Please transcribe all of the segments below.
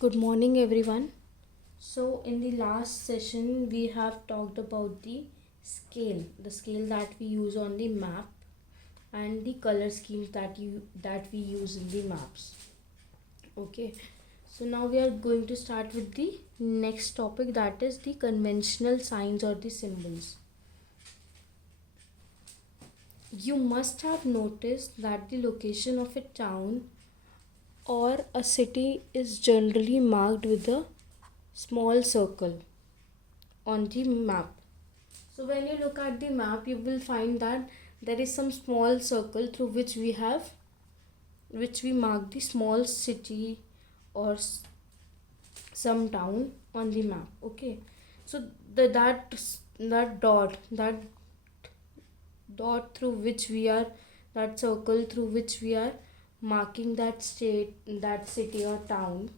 Good morning, everyone. So, in the last session, we have talked about the scale that we use on the map, and the color schemes that we use in the maps. Okay. So now we are going to start with the next topic, that is the conventional signs or the symbols. You must have noticed that the location of a town or a city is generally marked with a small circle on the map. So when you look at the map, you will find that there is some small circle through which we mark the small city or some town on the map. Okay, so that dot through which we are that circle through which we are marking that state, that city or town,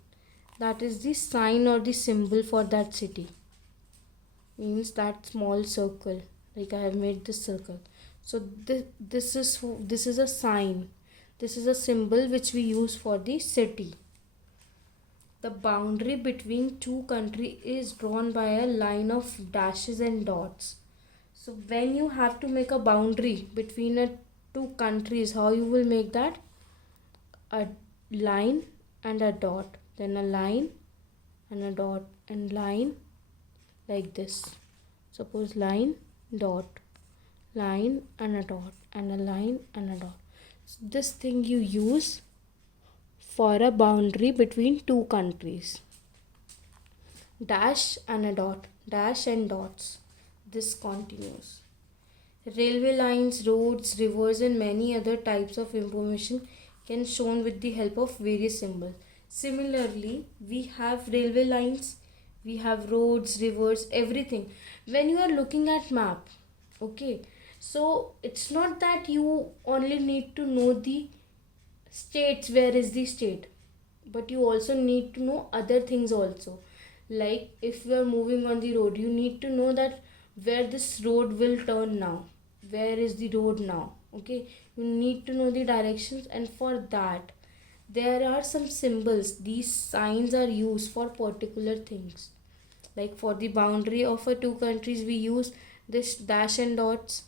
that is the sign or the symbol for that city. Means that small circle, like I have made this circle. So this is a sign, this is a symbol which we use for the city. The boundary between two countries is drawn by a line of dashes and dots. So when you have to make a boundary between two countries, how you will make that? A line and a dot, then a line and a dot, and line, like this. Suppose line, dot, line and a dot, and a line and a dot. So this thing you use for a boundary between two countries. Dash and a dot, dash and dots. This continues. Railway lines, roads, rivers, and many other types of information can shown with the help of various symbols. Similarly, we have railway lines, we have roads, rivers, everything. When you are looking at map, okay, so it's not that you only need to know the states, where is the state, but you also need to know other things also. Like if you are moving on the road, you need to know that where this road will turn now, where is the road now. Okay, you need to know the directions, and for that there are some symbols. These signs are used for particular things. Like for the boundary of a two countries, we use this dash and dots.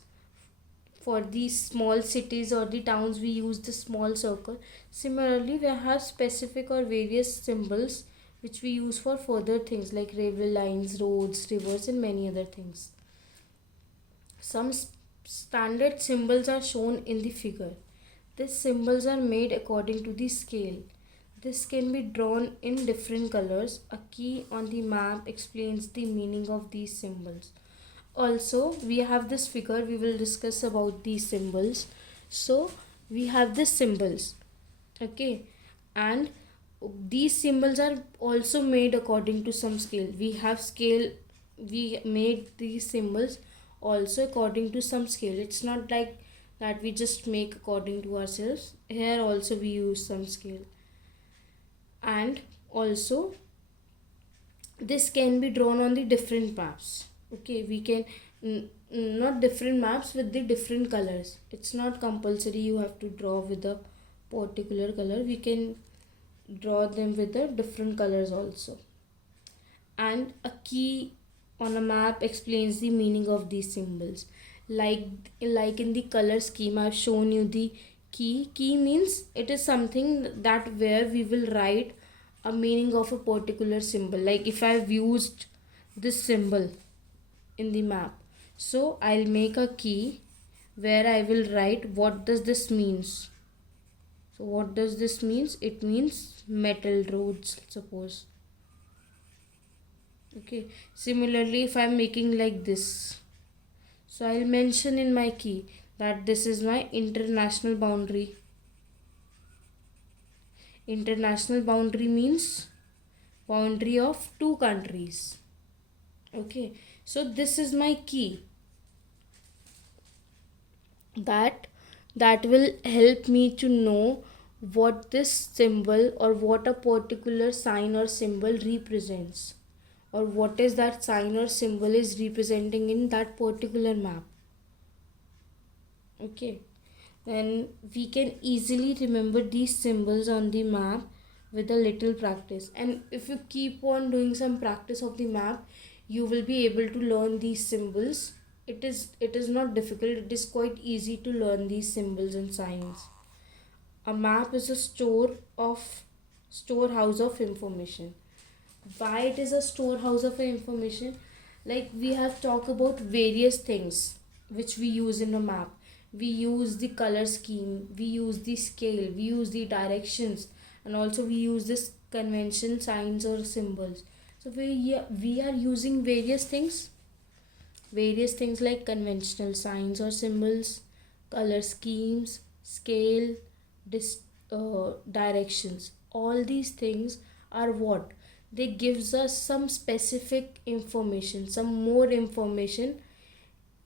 For these small cities or the towns, we use the small circle. Similarly, we have specific or various symbols which we use for further things like railway lines, roads, rivers, and many other things. Some standard symbols are shown in the figure. These symbols are made according to the scale. This can be drawn in different colors. A key on the map explains the meaning of these symbols. Also, we have this figure, we will discuss about these symbols. So we have these symbols, okay, and these symbols are also made according to some scale. We have scale, we made these symbols also according to some scale. It's not like that we just make according to ourselves. Here also we use some scale. And also this can be drawn on the different maps. Okay, we can not different maps with the different colors. It's not compulsory you have to draw with a particular color. We can draw them with the different colors also. And a key on a map explains the meaning of these symbols. Like in the color scheme, I've shown you the key. Key means it is something that where we will write a meaning of a particular symbol. Like if I've used this symbol in the map, so I'll make a key where I will write what does this means. So what does this means? It means metal roads, suppose. Okay, similarly if I'm making like this, so I'll mention in my key that this is my international boundary. International boundary means boundary of two countries. Okay, so this is my key that will help me to know what this symbol or what a particular sign or symbol represents, or what is that sign or symbol is representing in that particular map. Okay, then we can easily remember these symbols on the map with a little practice. And if you keep on doing some practice of the map, you will be able to learn these symbols. It is not difficult, it is quite easy to learn these symbols and signs. A map is a storehouse of information. Why it is a storehouse of information? Like, we have talked about various things which we use in a map. We use the color scheme, we use the scale, we use the directions, and also we use this convention signs or symbols. So we are using various things like conventional signs or symbols, color schemes, scale, directions. All these things are what? They gives us some specific information, some more information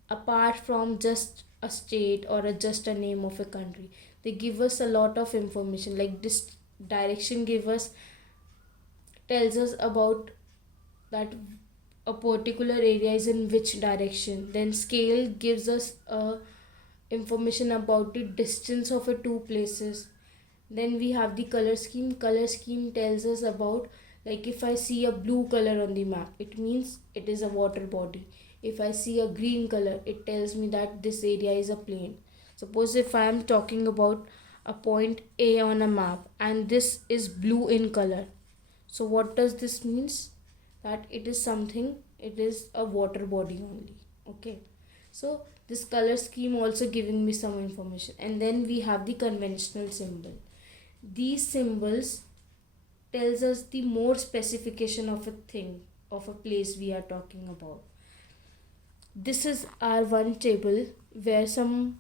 apart from just a state or just a name of a country. They give us a lot of information. Like, this direction tells us about that a particular area is in which direction. Then scale gives us information about the distance of a two places. Then we have the color scheme tells us about, like, if I see a blue color on the map, it means it is a water body. If I see a green color, it tells me that this area is a plain. Suppose if I am talking about a point A on a map and this is blue in color, so what does this means? That it is a water body only. Okay, so this color scheme also giving me some information. And then we have the conventional symbol. These symbols tells us the more specification of a thing, of a place we are talking about. This is our one table where some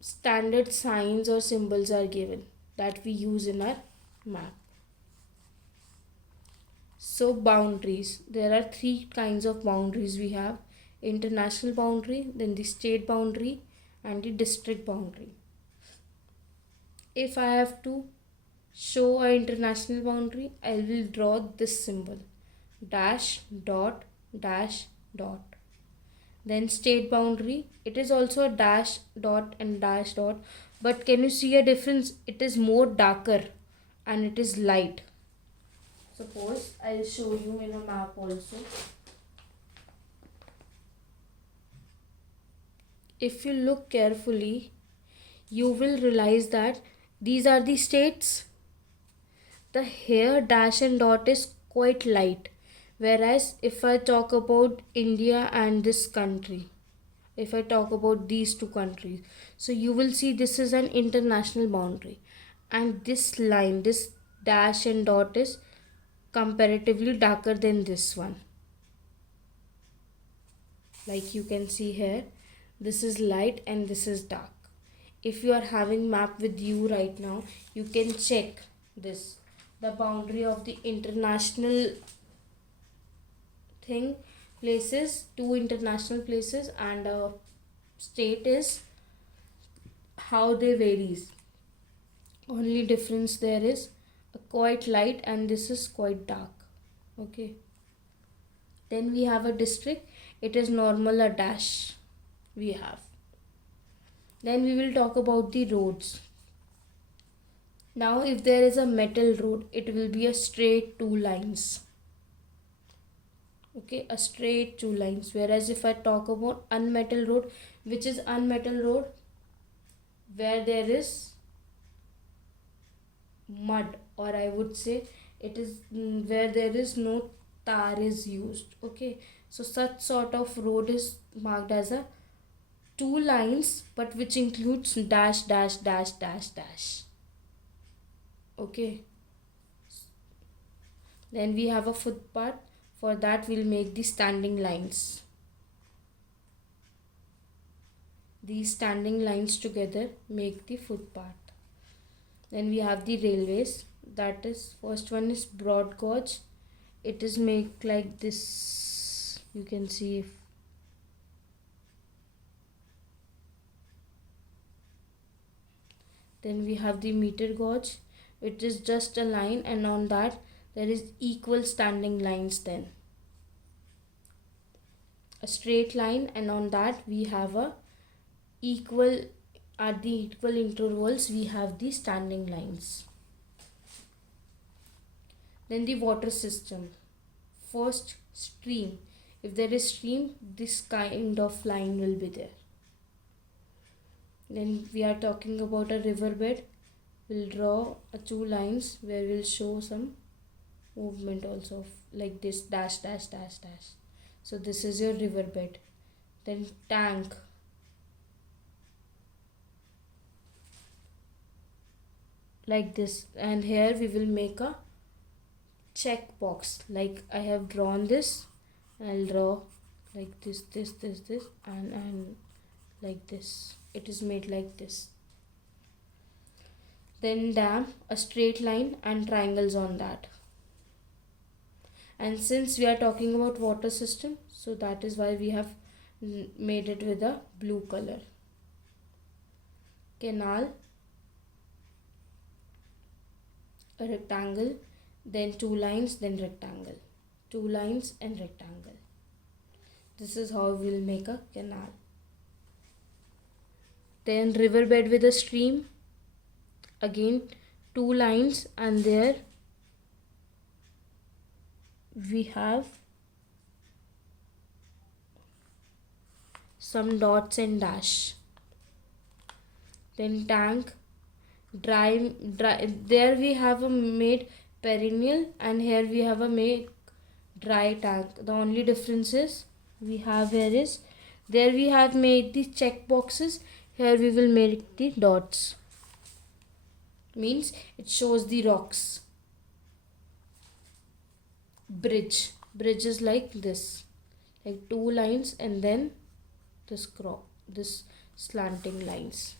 standard signs or symbols are given that we use in our map. So, boundaries. There are three kinds of boundaries we have: international boundary, then the state boundary, and the district boundary. If I have to show an international boundary, I will draw this symbol: dash, dot, dash, dot. Then state boundary, it is also a dash, dot, and dash, dot, but can you see a difference? It is more darker and it is light. Suppose I'll show you in a map also. If you look carefully, you will realize that these are the states. The here dash and dot is quite light, whereas if I talk about India and this country, if I talk about these two countries, so you will see this is an international boundary, and this line, this dash and dot, is comparatively darker than this one. Like you can see here, this is light and this is dark. If you are having map with you right now, you can check this. The boundary of the international thing, places, two international places, and a state is how they varies. Only difference there is a quite light and this is quite dark. Okay. Then we have a district. It is normal a dash we have. Then we will talk about the roads. Now, if there is a metal road, it will be a straight two lines. Okay, a straight two lines. Whereas if I talk about unmetal road, which is unmetal road? Where there is mud, or I would say it is where there is no tar is used. Okay, so such sort of road is marked as a two lines, but which includes dash, dash, dash, dash, dash. Okay, then we have a footpath. For that we'll make the standing lines. These standing lines together make the footpath. Then we have the railways. That is, first one is broad gauge. It is made like this. You can see if then we have the meter gauge. It is just a line, and on that there is equal standing lines. Then a straight line, and on that we have a equal, at the equal intervals we have the standing lines. Then the water system. First, stream. If there is stream, this kind of line will be there. Then we are talking about a riverbed. We'll draw two lines where we'll show some movement also like this dash dash dash dash. So this is your riverbed. Then tank. Like this, and here we will make a check box like I have drawn this. I'll draw like this and like this. It is made like this. Then dam, a straight line and triangles on that. And since we are talking about water system, so that is why we have made it with a blue color. Canal, a rectangle, then two lines, then rectangle, two lines and rectangle. This is how we will make a canal. Then riverbed with a stream, again two lines, and there we have some dots and dash. Then tank, dry, there we have a made perennial and here we have a made dry tank. The only difference is we have here is there we have made the check boxes, here we will make the dots, means it shows the rocks. Bridge is like this, like two lines and then this slanting lines.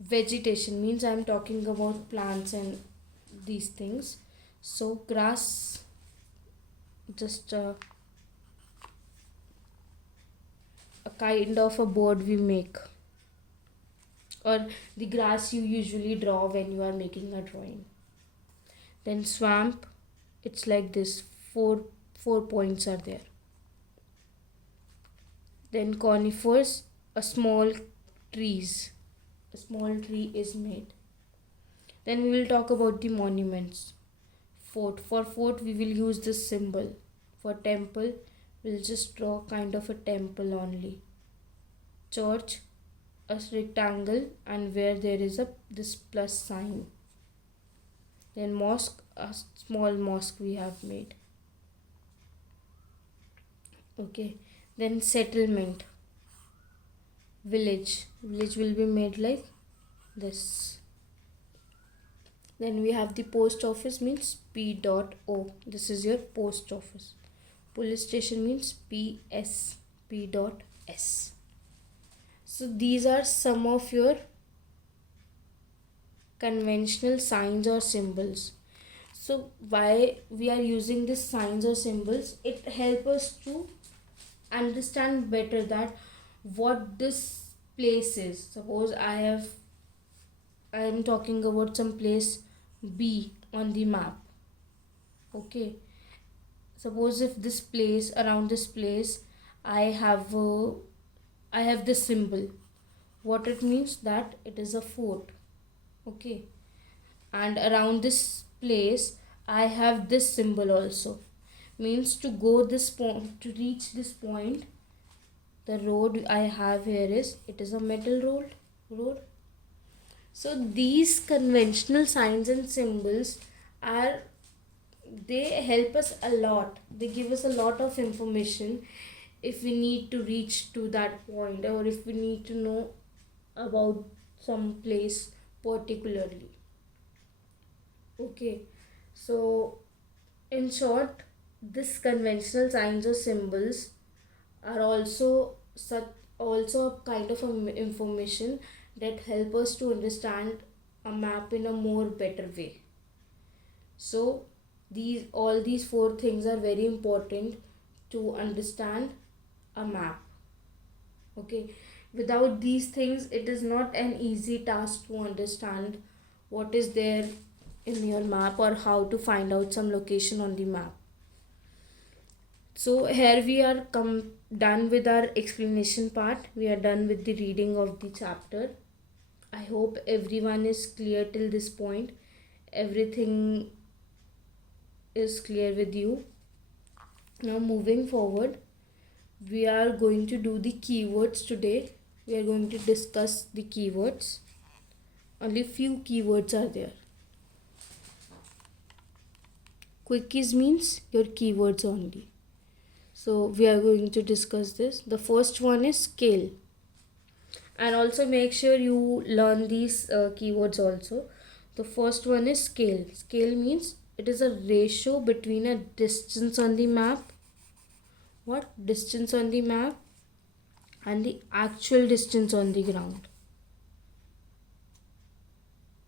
Vegetation means I am talking about plants and these things. So grass, just a kind of a board we make, or the grass you usually draw when you are making a drawing. Then swamp, it's like this, four points are there. Then conifers, a small tree is made. Then we will talk about the monuments. Fort, for fort we will use this symbol. For temple we'll just draw kind of a temple only. Church, a rectangle and where there is this plus sign. Then mosque, a small mosque we have made. Okay, then settlement, village will be made like this. Then we have the post office, means P.O. This is your post office. Police station means P.S. P.S. So these are some of your conventional signs or symbols. So why we are using these signs or symbols, it helps us to understand better that what this place is. Suppose I am talking about some place B on the map. Okay, suppose if this place, around this place I have this symbol, what it means, that it is a fort. Okay, and around this place I have this symbol also, means to go this point, to reach this point, the road I have here it is a metal road. So these conventional signs and symbols they help us a lot. They give us a lot of information if we need to reach to that point, or if we need to know about some place particularly. Okay, so in short, this conventional signs or symbols are also a kind of information that help us to understand a map in a more better way. So all these four things are very important to understand a map. Okay, without these things it is not an easy task to understand what is there in your map or how to find out some location on the map. So here we are done with our explanation part. We are done with the reading of the chapter. I hope everyone is clear till this point. everything is clear with you. Now moving forward, we are going to do the keywords today. We are going to discuss the keywords. Only few keywords are there. Quickies means your keywords only. So we are going to discuss this. The first one is scale. And also make sure you learn these keywords also. The first one is scale. Scale means it is a ratio between a distance on the map. What? Distance on the map and the actual distance on the ground.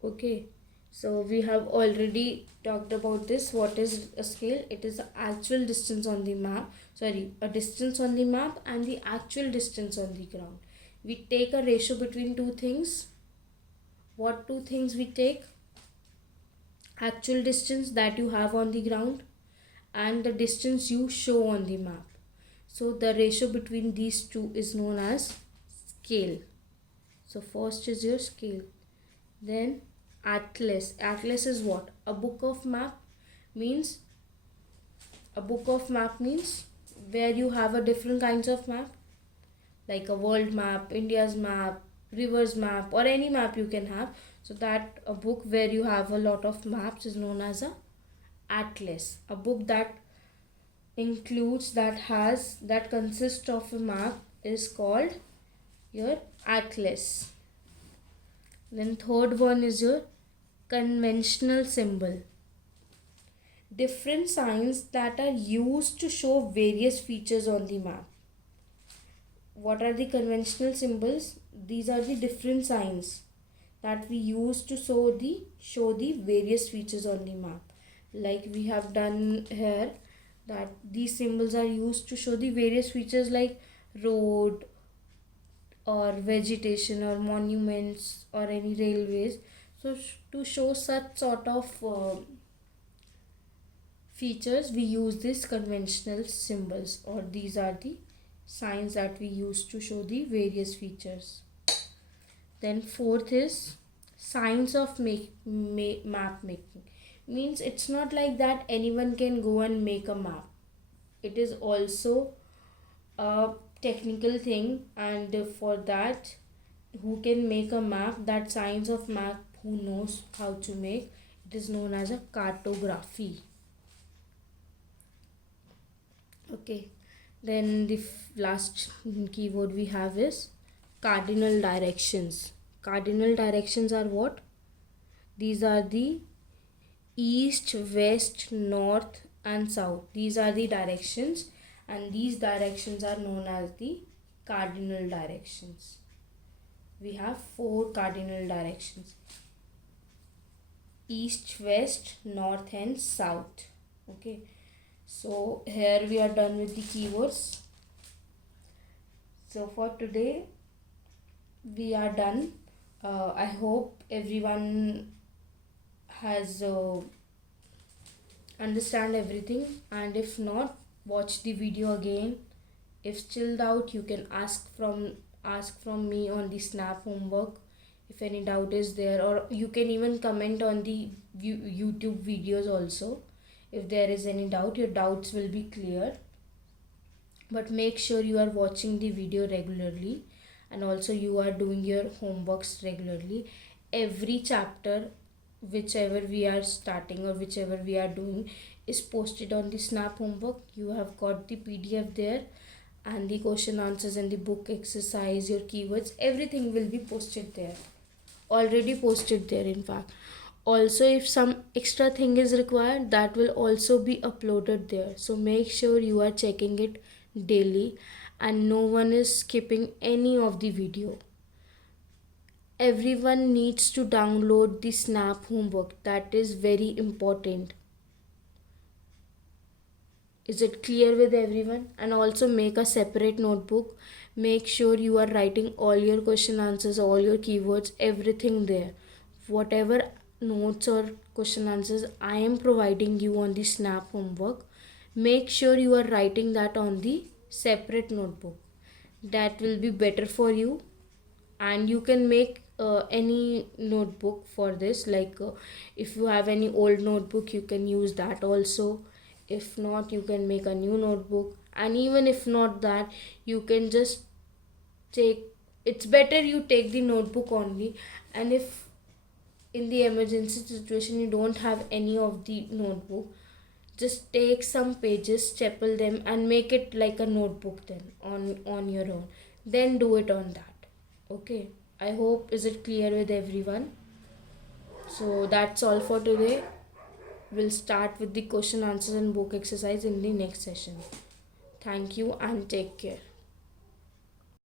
Okay, so we have already talked about this. What is a scale? It is the actual distance on the map. Sorry, a distance on the map and the actual distance on the ground. We take a ratio between two things. What two things we take? Actual distance that you have on the ground and the distance you show on the map. So the ratio between these two is known as scale. So first is your scale. Then atlas. Atlas is what? A book of map means where you have a different kinds of map, like a world map, India's map, rivers map, or any map you can have. So that a book where you have a lot of maps is known as a atlas. A book that consists of a map is called your atlas. Then third one is your conventional symbol. Different signs that are used to show various features on the map. What are the conventional symbols? These are the different signs that we use to show the various features on the map. Like we have done here, that these symbols are used to show the various features like road or vegetation or monuments or any railways. So to show such sort of features, we use these conventional symbols, or these are the signs that we use to show the various features. Then fourth is signs of map making. Means it's not like that anyone can go and make a map. It is also a technical thing, and for that, who can make a map, that science of map who knows how to make, it is known as a cartography. Okay, then the last keyword we have is cardinal directions. Cardinal directions are what? These are the east, west, north and south. These are the directions, and these directions are known as the cardinal directions. We have 4 cardinal directions: east, west, north and south. Okay, so here we are done with the keywords. So for today we are done. I hope everyone has understand everything, and if not, watch the video again. If still doubt, you can ask from me on the Snap homework if any doubt is there, or you can even comment on the YouTube videos also. If there is any doubt, your doubts will be clear. But make sure you are watching the video regularly, and also you are doing your homeworks regularly. Every chapter, whichever we are starting or whichever we are doing, is posted on the Snap homework. You have got the PDF there, and the question answers and the book exercise, your keywords, everything will be posted there. Already posted there, in fact. Also, if some extra thing is required, that will also be uploaded there. So make sure you are checking it daily, and no one is skipping any of the video. Everyone needs to download the Snap homework. That is very important. Is it clear with everyone? And also make a separate notebook. Make sure you are writing all your question answers, all your keywords, everything there. Whatever notes or question answers I am providing you on the Snap homework, make sure you are writing that on the separate notebook. That will be better for you, and you can make any notebook for this. Like if you have any old notebook, you can use that also. If not, you can make a new notebook. And even if not that, you can just take, it's better you take the notebook only. And if in the emergency situation you don't have any of the notebook, just take some pages, staple them, and make it like a notebook then on your own. Then do it on that. Okay, I hope is it clear with everyone. So that's all for today. We'll start with the question answers and book exercise in the next session. Thank you and take care.